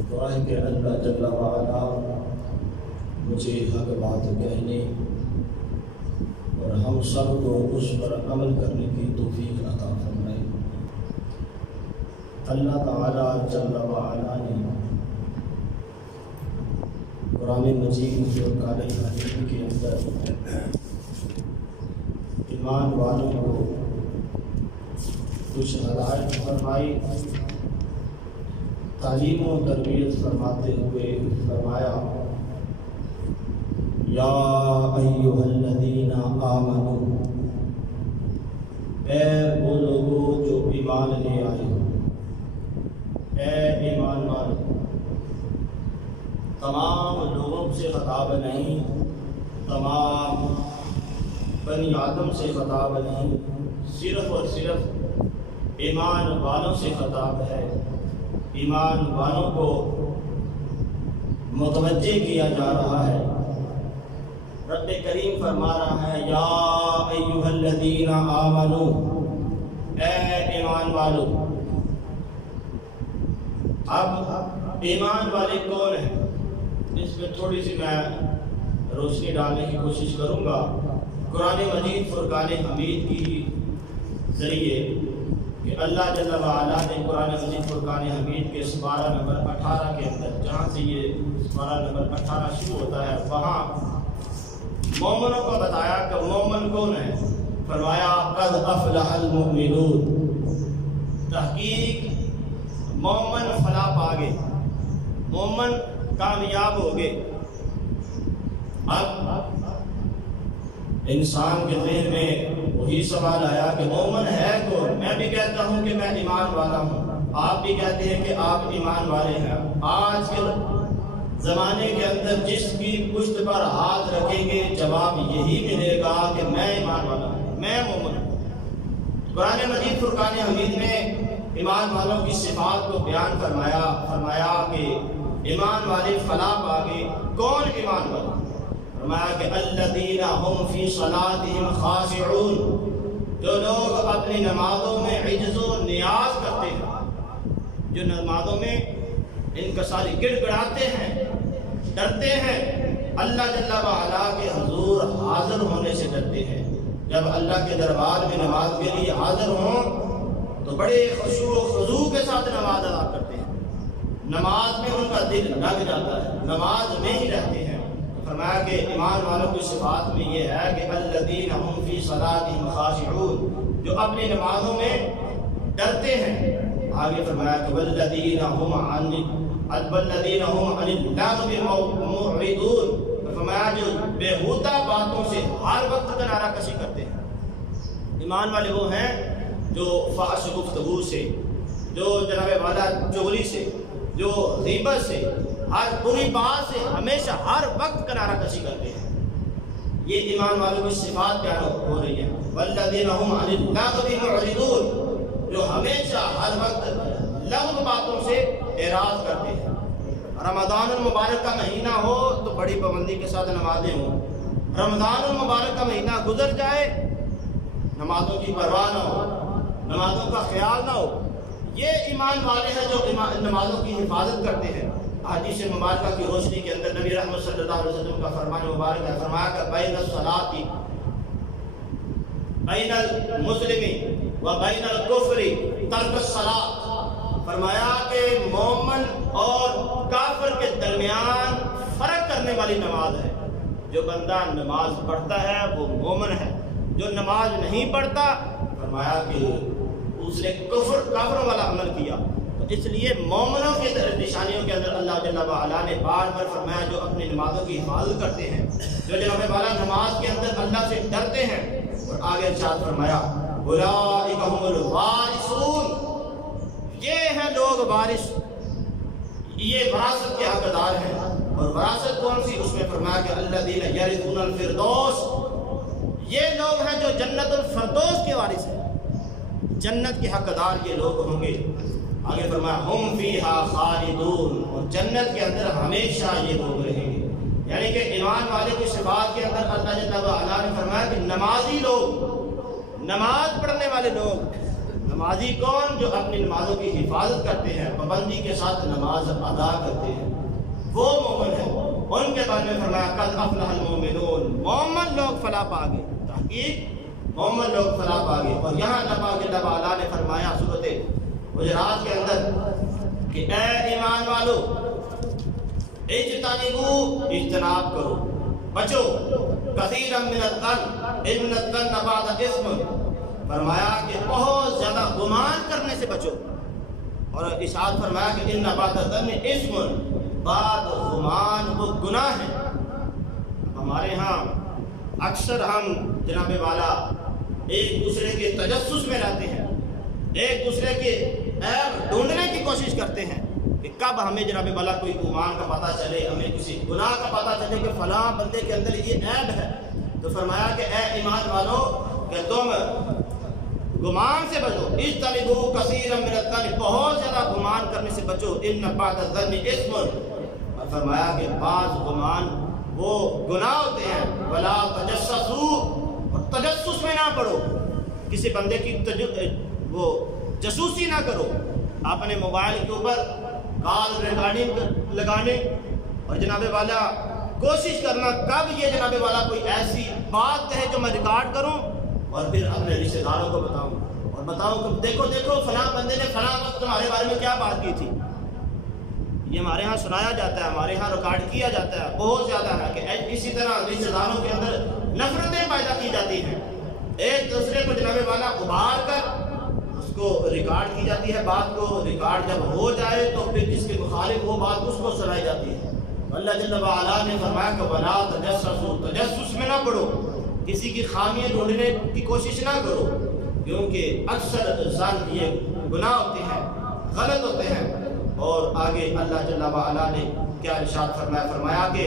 دعا ہے کہ اللہ جل وعلا مجھے حق بات کہنے اور ہم سب کو اس پر عمل کرنے کی توفیق عطا فرمائے۔ اللہ تعالی جل وعلا نے قرآن مجید اور فرقان حمید کے اندر ایمان والوں کو کچھ ہدایت فرمائی، تعلیم و تربیت فرماتے ہوئے فرمایا یا ایھا الذین آمنوا، اے وہ لوگوں جو ایمان لے آئے ہو، اے ایمان والو۔ تمام لوگوں سے خطاب نہیں، تمام بنی آدم سے خطاب نہیں، صرف اور صرف ایمان والوں سے خطاب ہے۔ ایمان والوں کو متوجہ کیا جا رہا ہے۔ رب کریم فرما رہا ہے یا ایھا الذین آمنوا، اے ایمان والو۔ اب ایمان والے کون ہیں، اس میں تھوڑی سی میں روشنی ڈالنے کی کوشش کروں گا۔ قرآن مجید فرقان حمید کی ذریعے کہ اللہ جل وعلا نے قرآن مجید فرقان حمید کے سپارہ نمبر 18 کے اندر، جہاں سے یہ سپارہ نمبر 18 شروع ہوتا ہے، وہاں مومنوں کو بتایا کہ مومن کون ہے۔ فرمایا قد افلح المؤمنون، تحقیق مومن فلاح پا گئے، مومن کامیاب ہو گئے۔ اب انسان کے ذہن میں وہی سوال آیا کہ مومن ہے کون؟ میں بھی کہتا ہوں کہ میں ایمان والا ہوں، آپ بھی کہتے ہیں کہ آپ ایمان والے ہیں۔ آج کے زمانے کے اندر جس کی پشت پر ہاتھ رکھیں گے جواب یہی ملے گا کہ میں ایمان والا ہوں، میں مومن ہوں۔ قرآن مجید فرقان حمید نے ایمان والوں کی صفات کو بیان فرمایا کہ ایمان والے فلاح پا گئے۔ کون ایمان والے؟ فرمایا کہ الذین ھم فی صلاتہم خاشعون، جو لوگ اپنی نمازوں میں عجز و نیاز کرتے ہیں، جو نمازوں میں انکساری گڑ گڑاتے ہیں، ڈرتے ہیں، اللہ جل وعلا کے حضور حاضر ہونے سے ڈرتے ہیں۔ جب اللہ کے دربار میں نماز کے لیے حاضر ہوں تو بڑے خشوع و خضوع کے ساتھ نماز ادا کرتے ہیں، نماز میں ان کا دل لگ جاتا ہے، نماز میں ہی رہتے ہیں۔ فرمایا کہ ایمان والوں کی صفات میں یہ ہے کہ الذین ھم فی صلاتہم خاشعون، جو اپنی نمازوں میں ڈرتے ہیں۔ آگے فرمایا کہ والذین ھم عن اللغو معرضون، فرمایا جو بیہودہ باتوں سے ہر وقت کنارہ کشی کرتے ہیں۔ ایمان والے وہ ہیں جو فحش گفتگو سے، جو جناب والا چغلی سے، جو غیبت سے، ہر بری بات سے ہمیشہ ہر وقت کنارہ کشی کرتے ہیں۔ یہ ایمان والوں کی صفات بیان ہو رہی ہے۔ والذین ھم عن اللغو معرضون، جو ہمیشہ ہر وقت لغو باتوں سے اعراض کرتے ہیں۔ رمضان المبارک کا مہینہ ہو تو بڑی پابندی کے ساتھ نمازیں ہوں، رمضان المبارک کا مہینہ گزر جائے نمازوں کی پرواہ نہ ہو، نمازوں کا خیال نہ ہو۔ یہ ایمان والے ہیں جو نمازوں کی حفاظت کرتے ہیں۔ حدیث مبارکہ کی روشنی کے اندر نبی رحمت صلی اللہ علیہ وسلم کا فرمان مبارک ہے، فرمایا کہ بین الصلاۃ بین المسلم و بین الکفر ترک الصلاۃ، فرمایا کہ مومن اور کافر کے درمیان فرق کرنے والی نماز ہے۔ جو بندہ نماز پڑھتا ہے وہ مومن ہے، جو نماز نہیں پڑھتا فرمایا کہ اس نے کافروں والا عمل کیا۔ اس لیے مومنوں کی نشانیوں کے اندر اللہ جل وعلا نے بار بار فرمایا جو اپنی نمازوں کی حفاظت کرتے ہیں، جو جناب والا نماز کے اندر اللہ سے ڈرتے ہیں۔ اور آگے ارشاد فرمایا اولئک ھم الوارثون، یہ ہیں لوگ وارث، یہ وراثت کے حقدار ہیں۔ اور وراثت کون سی؟ اس میں فرمایا کہ الذین یرثون الفردوس، یہ لوگ ہیں جو جنت الفردوس کے وارث ہیں، جنت کے حقدار یہ لوگ ہوں گے۔ آگے فرمایا ہم فیہا خالدون، اور جنت کے اندر ہمیشہ یہ لوگ رہیں گے۔ یعنی کہ ایمان والے کی صفات کے اندر اللہ جل وعلا نے فرمایا کہ نمازی لوگ، نماز پڑھنے والے لوگ، نمازی کون؟ جو اپنی نمازوں کی حفاظت کرتے ہیں، پابندی کے ساتھ نماز ادا کرتے ہیں، وہ مومن ہے۔ ان کے بارے میں فرمایا قد افلح المومنون، مومن لوگ فلاح پا گئے، تحقیق مومن لوگ فلاح پا گئے۔ اور یہاں اللہ تعالیٰ نے فرمایا سورۃ حجرات کے اندر کہ اے ایمان والو اجتنبوا، اجتناب کرو، بچو، کثیرا من الظن ان الظن بعد اثم، فرمایا کہ بہت زیادہ گمان کرنے سے بچو، اور ارشاد فرمایا کہ ان بعد الظن اثم، بعد گمان وہ گناہ ہے۔ ہمارے ہاں اکثر ہم جناب والا ایک دوسرے کے تجسس میں رہتے ہیں، ایک دوسرے کے عیب ڈھونڈنے کی کوشش کرتے ہیں کہ کب ہمیں جناب والا کوئی گمان کا پتہ چلے، ہمیں کسی گناہ کا پتہ چلے کہ فلاں بندے کے اندر یہ عیب ہے۔ تو فرمایا کہ اے ایمان والو کہ تم گمان سے بچو، اجتنبوا کثیرا من الظن، بہت زیادہ گمان کرنے سے بچو، ان بعد الظن اثم، اور فرمایا کہ بعض گمان وہ گناہ ہوتے ہیں، ولا تجسسوا، اور تجسس میں نہ پڑو، کسی بندے کی وہ جاسوسی نہ کرو، اپنے موبائل کے اوپر کال ریکارڈنگ لگانے اور جناب والا کوشش کرنا کب یہ جناب والا کوئی ایسی بات کہے جو میں ریکارڈ کروں اور پھر اپنے رشتے داروں کو بتاؤں کہ دیکھو دیکھو فلاں بندے نے فلاں وقت تمہارے بارے میں کیا بات کی تھی۔ یہ ہمارے ہاں سنایا جاتا ہے، ہمارے ہاں ریکارڈ کیا جاتا ہے، بہت زیادہ ہے کہ اسی طرح رشتے داروں کے اندر نفرتیں پیدا کی جاتی ہیں، ایک دوسرے کو جناب والا ابھار کر اس کو ریکارڈ کی جاتی ہے، بات کو ریکارڈ جب ہو جائے تو پھر جس کے مخالف وہ بات اس کو سنائی جاتی ہے۔ اللہ جل وعلا نے فرمایا کہ ولا تجسسوا، تجسس میں نہ پڑو، کسی کی خامیاں ڈھونڈنے کی کوشش نہ کرو، کیونکہ اکثر ظن یہ گناہ ہوتے ہیں، غلط ہوتے ہیں۔ اور آگے اللہ جل وعلا نے کیا ارشاد فرمایا کہ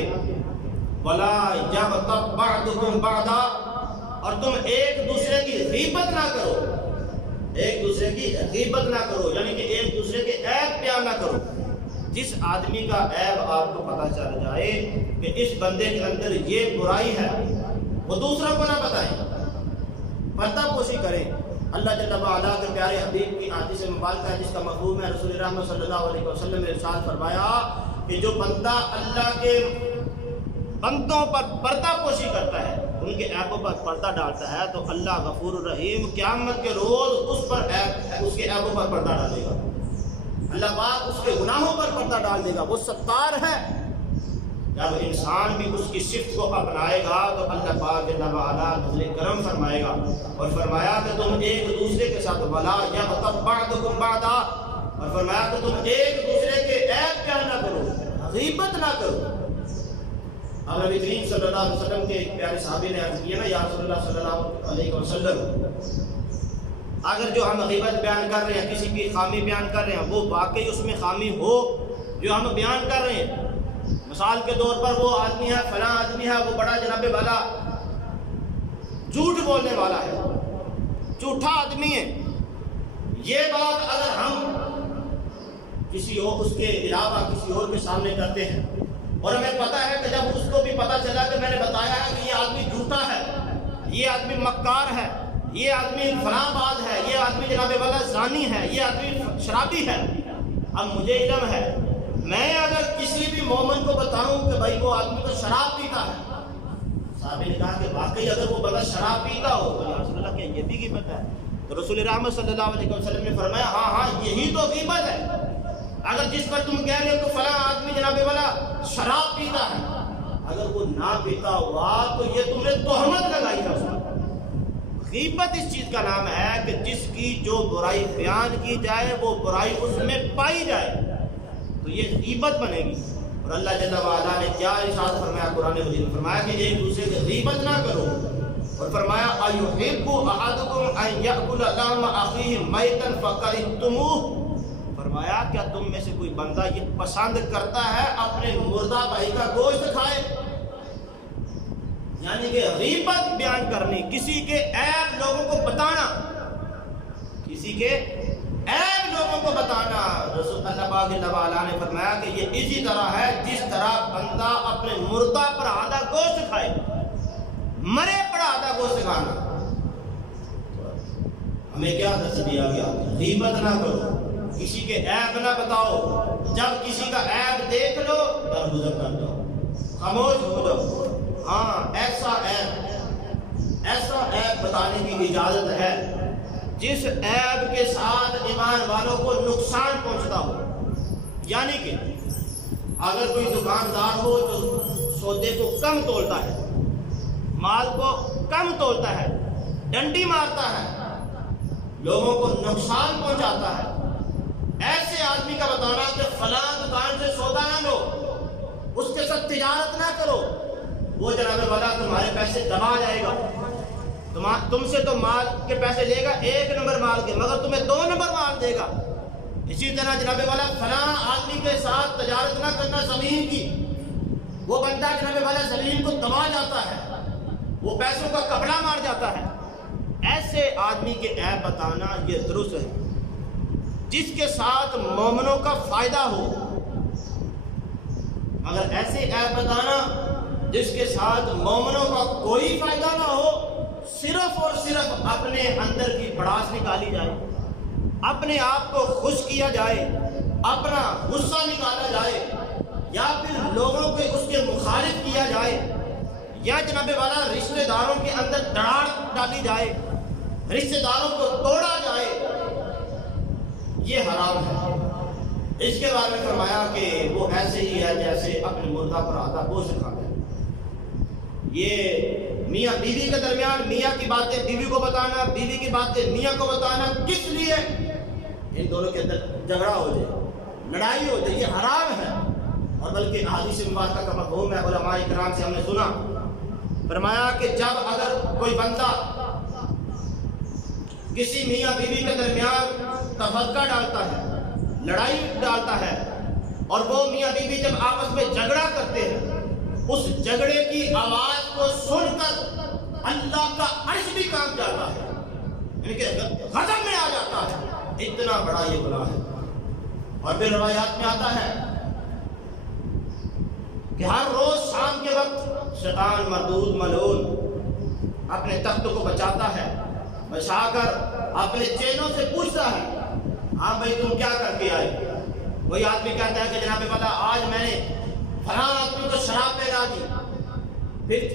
ولا یغتب بعضکم بعضا، اور تم ایک دوسرے کی غیبت نہ کرو، ایک دوسرے کی غیبت نہ کرو، یعنی کہ ایک دوسرے کے عیب بیان نہ کرو۔ جس آدمی کا عیب آپ کو پتہ چل جائے کہ اس بندے کے اندر یہ برائی ہے، وہ دوسرا کو نہ بتائیں، پردہ پوشی کریں۔ اللہ جل وعلا کے پیارے حبیب کی حدیث مبارکہ ہے جس کا مفہوم ہے، رسول رحمت صلی اللہ علیہ وسلم نے ارشاد فرمایا کہ جو بندہ اللہ کے بندوں پر پردہ پوشی کرتا ہے، ان کے عیبوں پر پردہ ڈالتا ہے، تو اللہ غفور الرحیم قیامت کے روز اس کے عیبوں پر پردہ ڈالے گا، اللہ پاک اس کے گناہوں پر پردہ ڈال دے گا، وہ ستار ہے۔ جب انسان بھی اس کی صفت کو اپنائے گا تو اللہ پاک جل وعلا نزل کرم فرمائے گا، اور فرمایا کہ تم ایک دوسرے کے ساتھ ولا یغتب بعضکم بعضا، اور فرمایا کہ تم ایک دوسرے کے عیب کیا نہ کرو، غیبت نہ کرو۔ اور نبی کریم صلی اللہ علیہ وسلم کے ایک پیارے صحابی نے عرض کیا نا، یا رسول اللہ صلی اللہ علیہ وسلم، اگر جو ہم غیبت بیان کر رہے ہیں، کسی کی خامی بیان کر رہے ہیں، وہ واقعی اس میں خامی ہو جو ہم بیان کر رہے ہیں، مثال کے طور پر وہ آدمی ہے، فلاں آدمی ہے، وہ بڑا جناب والا جھوٹ بولنے والا ہے، جھوٹا آدمی ہے، یہ بات اگر ہم کسی اور اس کے علاوہ کسی اور کے سامنے کرتے ہیں اور ہمیں پتہ ہے کہ جب اس کو بھی پتہ چلا کہ میں نے بتایا ہے کہ یہ آدمی جھوٹا ہے، یہ آدمی مکار ہے، یہ آدمی فلاں باز ہے، یہ آدمی جناب والا زانی ہے، یہ آدمی شرابی ہے، اب مجھے علم ہے، میں اگر کسی بھی مومن کو بتاؤں کہ بھائی وہ آدمی تو شراب پیتا ہے، صحابی نے کہا کہ واقعی اگر وہ بندہ شراب پیتا ہو تو یا رسول اللہ کہ یہ بھی غیبت ہے، تو رسول رحمت صلی اللہ علیہ وسلم نے فرمایا ہاں ہاں یہی تو غیبت ہے، اگر جس پر تم کہہ رہے ہو کہ فلاں آدمی جناب والا شراب پیتا ہے، اگر وہ نہ پیتا ہوا تو یہ تم نے تہمت لگائی ہے اس پر۔ غیبت اس چیز کا نام ہے کہ جس کی جو برائی بیان کی جائے وہ برائی اس میں پائی جائے تو یہ غیبت بنے گی۔ اور اللہ جل وعلا نے کیا ارشاد فرمایا قرآن مجید میں، فرمایا کہ ایک دوسرے کی غیبت نہ کرو، اور فرمایا ایحب احدکم ان یاکل لحم اخیہ میتا فکرہتموہ، فرمایا کیا تم میں سے کوئی بندہ یہ پسند کرتا ہے اپنے مردہ بھائی کا گوشت کھائے، یعنی کہ غیبت بیان کرنی، کسی کے عیب لوگوں کو بتانا، کسی کے عیب لوگوں کو بتانا۔ رسول اللہ پاک جل وعلا نے فرمایا کہ یہ اسی طرح ہے جس طرح بندہ اپنے مردہ پر آدھا گوشت کھائے، مرے پر آدھا گوشت کھانا۔ ہمیں کیا درس دیا گیا؟ غیبت نہ کرو، کسی کے عیب نہ بتاؤ، جب کسی کا عیب دیکھ لو درگزر کر دو، خاموش ہو جاؤ۔ ہاں ایسا عیب بتانے کی اجازت ہے جس عیب کے ساتھ ایمان والوں کو نقصان پہنچتا ہو، یعنی کہ اگر کوئی دکاندار ہو جو سودے کو کم تولتا ہے، مال کو کم تولتا ہے، ڈنڈی مارتا ہے، لوگوں کو نقصان پہنچاتا ہے، ایسے آدمی کا بتانا کہ فلاں دکان سے سودا نہ لو، اس کے ساتھ تجارت نہ کرو، وہ جناب والا تمہارے پیسے دبا جائے گا، تم سے تو مال کے پیسے لے گا 1 نمبر مال کے، مگر تمہیں 2 نمبر مال دے گا۔ اسی طرح جناب والا فلاں آدمی کے ساتھ تجارت نہ کرنا زمین کی، وہ بندہ جناب والا زمین کو دبا جاتا ہے، وہ پیسوں کا کپڑا مار جاتا ہے۔ ایسے آدمی کے عیب بتانا یہ درست ہے، جس کے ساتھ مومنوں کا فائدہ ہو، مگر ایسے عیب بتانا جس کے ساتھ مومنوں کا کوئی فائدہ نہ ہو، صرف اور صرف اپنے اندر کی بڑاس نکالی جائے، اپنے آپ کو خوش کیا جائے، اپنا غصہ نکالا جائے، یا پھر لوگوں کو اس کے مخالف کیا جائے، یا جناب والا رشتہ داروں کے اندر دراڑ ڈالی جائے، رشتہ داروں کو توڑا جائے، یہ حرام ہے۔ اس کے بارے میں فرمایا کہ وہ ایسے ہی ہے جیسے اپنے مردہ پر آدھا گوشت کھاتا ہے۔ یہ میاں بیوی کے درمیان میاں کی باتیں بیوی کو بتانا، بیوی کی باتیں میاں کو بتانا، کس لیے؟ ان دونوں کے اندر جھگڑا ہو جائے، لڑائی ہو جائے، یہ حرام ہے۔ اور بلکہ احادیث مبارکہ کا مفہوم ہے، علماء کرام سے ہم نے سنا، فرمایا کہ جب اگر کوئی بندہ کسی میاں بیوی کے درمیان تفرقہ ڈالتا ہے، لڑائی ڈالتا ہے، اور وہ میاں بیوی جب آپس میں جھگڑا کرتے ہیں، اس جھگڑے کی آواز کو سن کر اللہ کا عرش بھی کانپ جاتا ہے، یعنی کہ غضب میں آ جاتا ہے، اتنا بڑا یہ گناہ ہے۔ اور پھر روایات میں آتا ہے کہ ہر روز شام کے وقت شیطان مردود ملعون اپنے تخت کو بچاتا ہے، بچا کر اپنے چیلوں سے پوچھتا ہے، ہاں بھائی تم کیا کر کے آئے؟ وہی آدمی کہتا ہے کہ جناب پتا آج میں نے فلاں آدمی کو شراب پلا دی۔ پھر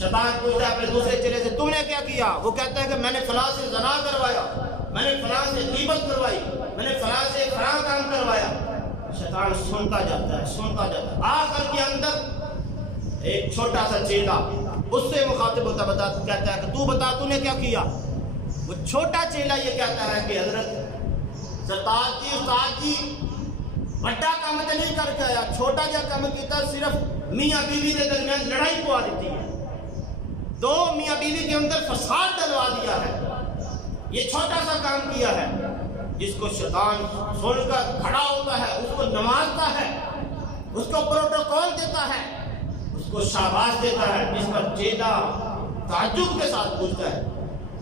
شیطان پوچھتا ہے اپنے دوسرے چیلے سے، تم نے کیا کیا؟ وہ کہتا ہے کہ میں نے فلاں سے زنا کروایا، میں نے فلاں سے غیبت کروائی، میں نے فلاں سے فلاں کام کروایا۔ شیطان سنتا جاتا ہے، آخر کے اندر ایک چھوٹا سا چیلا اس سے مخاطب ہوتا کہتا ہے کہ تو بتا تو نے کیا کیا؟ وہ چھوٹا چیلا یہ کہتا ہے کہ حضرت استاد جی بڑا کام تو نہیں کر کے آیا، چھوٹا جا کام کیتا، صرف میاں بیوی کے درمیان لڑائی پوا دیتی ہے، 2 میاں بیوی کے اندر فساد ڈلوا دیا ہے، یہ چھوٹا سا کام کیا ہے۔ جس کو شیطان سن کر کھڑا ہوتا ہے، اس کو نوازتا ہے، اس کو پروٹوکول دیتا ہے، اس کو شاباش دیتا ہے، جس پر چیلا تعجب کے ساتھ پوچھتا ہے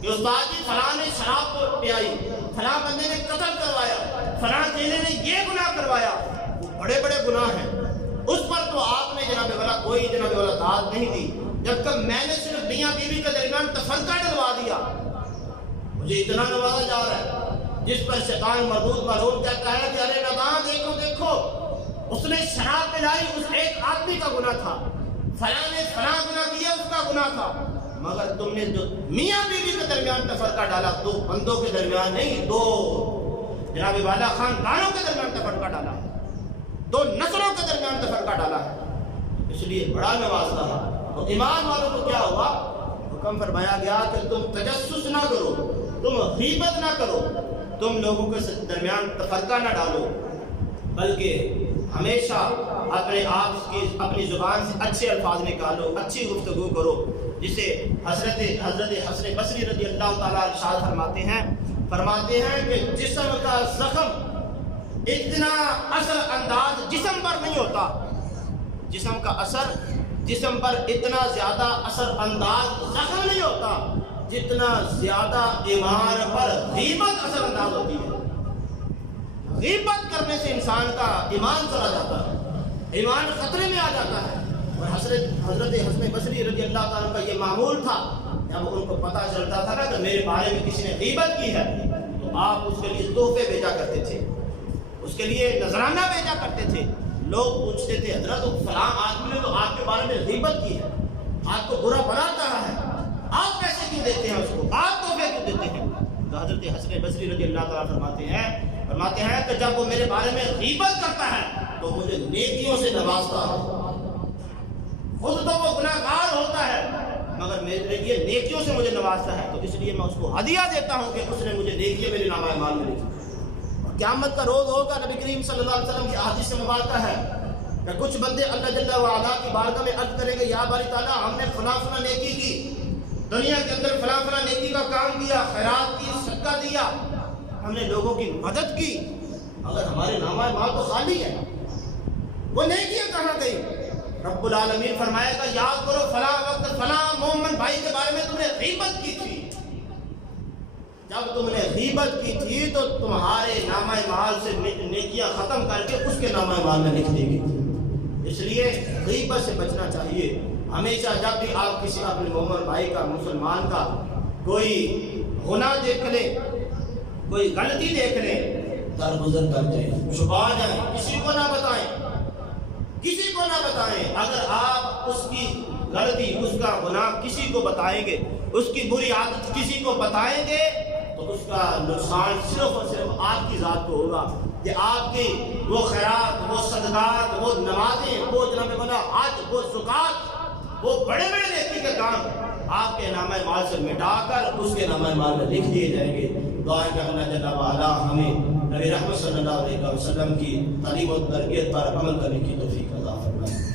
کہ استاد جی فلاں نے شراب پلائی، فلاں بندے نے قتل کروایا، فلاں چیلے نے یہ گناہ کروایا، بڑے بڑے گناہ ہیں، اس پر تو آپ نے جناب والا کوئی جناب والا داد نہیں دی، جب تک میں نے صرف میاں بیوی کے درمیان تفرقہ ڈلوا دیا، مجھے اتنا نوازا جا رہا ہے۔ جس پر شیطان مردود ملعون کہتا ہے کہ ارے نادان دیکھو اس نے شراب پلائی، اس ایک آدمی کا گناہ تھا، فلاں نے فلاں گناہ کیا، اس کا گناہ تھا، مگر تم نے جو میاں بیوی کے درمیان تفرقہ ڈالا، 2 بندوں کے درمیان نہیں، 2 جناب والا خاندانوں کے درمیان تفرقہ ڈالا ہے، 2 نسلوں کے درمیان تفرقہ ڈالا ہے، اس لیے بڑا نوازتا ہے۔ تو ایمان والوں کو کیا ہوا؟ حکم فرمایا گیا کہ تم تجسس نہ کرو، تم غیبت نہ کرو، تم لوگوں کے درمیان تفرقہ نہ ڈالو، بلکہ ہمیشہ اپنے آپ کی اپنی زبان سے اچھے الفاظ نکالو، اچھی گفتگو کرو، جسے حضرت حسن بصری رضی اللہ تعالیٰ ارشاد فرماتے ہیں کہ جسم کا زخم اتنا اثر انداز جسم پر نہیں ہوتا، جسم کا اثر جسم پر اتنا زیادہ اثر انداز زخم نہیں ہوتا جتنا زیادہ ایمان پر غیبت اثر انداز ہوتی ہے۔ غیبت کرنے سے انسان کا ایمان چلا جاتا ہے، ایمان خطرے میں آ جاتا ہے۔ اور حضرت حسن بصری رضی اللہ تعالیٰ کا یہ معمول تھا، جب ان کو پتہ چلتا تھا نا کہ میرے بارے میں کسی نے غیبت کی ہے تو آپ اس کے لیے تحفے بھیجا کرتے تھے، اس کے لیے نذرانہ بھیجا کرتے تھے۔ لوگ پوچھتے تھے حضرت فلاں آدمی نے تو آپ کے بارے میں غیبت کی ہے، آپ کو برا بناتا ہے، آپ پیسے کیوں دیتے ہیں اس کو، آپ تحفے کیوں دیتے ہیں؟ تو حضرت حسن بصری رضی اللہ تعالیٰ فرماتے ہیں کہ جب وہ میرے بارے میں غیبت کرتا ہے تو مجھے نیکیوں سے نوازتا ہے۔ خود تو وہ گناہگار ہوتا ہے مگر میرے لیے نیکیوں سے مجھے نوازتا ہے، تو اس لیے میں اس کو ہدیہ دیتا ہوں کہ اس نے مجھے نیکیاں میرے نامہ اعمال میں لکھی۔ قیامت کا روز ہوگا، نبی کریم صلی اللہ علیہ وسلم کی احادیث سے مبارکہ ہے کہ کچھ بندے اللہ جل وعلا کی بارگاہ میں عرض کریں گے یا باری تعالیٰ ہم نے فلاں فلاں نیکی کی، دنیا کے اندر فلاں فلاں نیکی کا کام کیا، خیرات کی، صدقہ دیا، ہم نے لوگوں کی مدد کی، اگر ہمارے نامہ اعمال تو خالی ہے، وہ نیکیاں کہاں گئی؟ رب العالمین فرمائے گا یاد کرو فلاں وقت فلاں مومن بھائی کے بارے میں تم نے غیبت کی تھی، جب تم نے غیبت کی تھی تو تمہارے نامہ اعمال سے نیکیاں ختم کر کے اس کے نامہ اعمال میں لکھ دی گئی۔ اس لیے غیبت سے بچنا چاہیے۔ ہمیشہ جب بھی آپ کسی اپنے مومن بھائی کا، مسلمان کا کوئی گناہ دیکھ لیں، کوئی غلطی دیکھ لیں، درگزر کر جائیں، چھپا جائیں، کسی کو نہ بتائیں، کسی کو نہ بتائیں۔ اگر آپ اس کی غلطی، اس کا گناہ کسی کو بتائیں گے، اس کی بری عادت کسی کو بتائیں گے تو اس کا نقصان صرف اور صرف آپ کی ذات کو ہوگا، کہ آپ کی وہ خیرات، وہ صدقات، وہ نمازیں، وہ جناب والا حج، وہ زکات، وہ بڑے بڑے نیکی کے کام آپ کے نامہ اعمال سے مٹا کر اس کے نامہ اعمال میں لکھ دیے جائیں گے۔ دعا کہ اللہ جل وعلا ہمیں نبی رحمت صلی اللہ علیہ وسلم کی تعلیم و تربیت پر عمل کرنے کی توفیق عطا فرمائے۔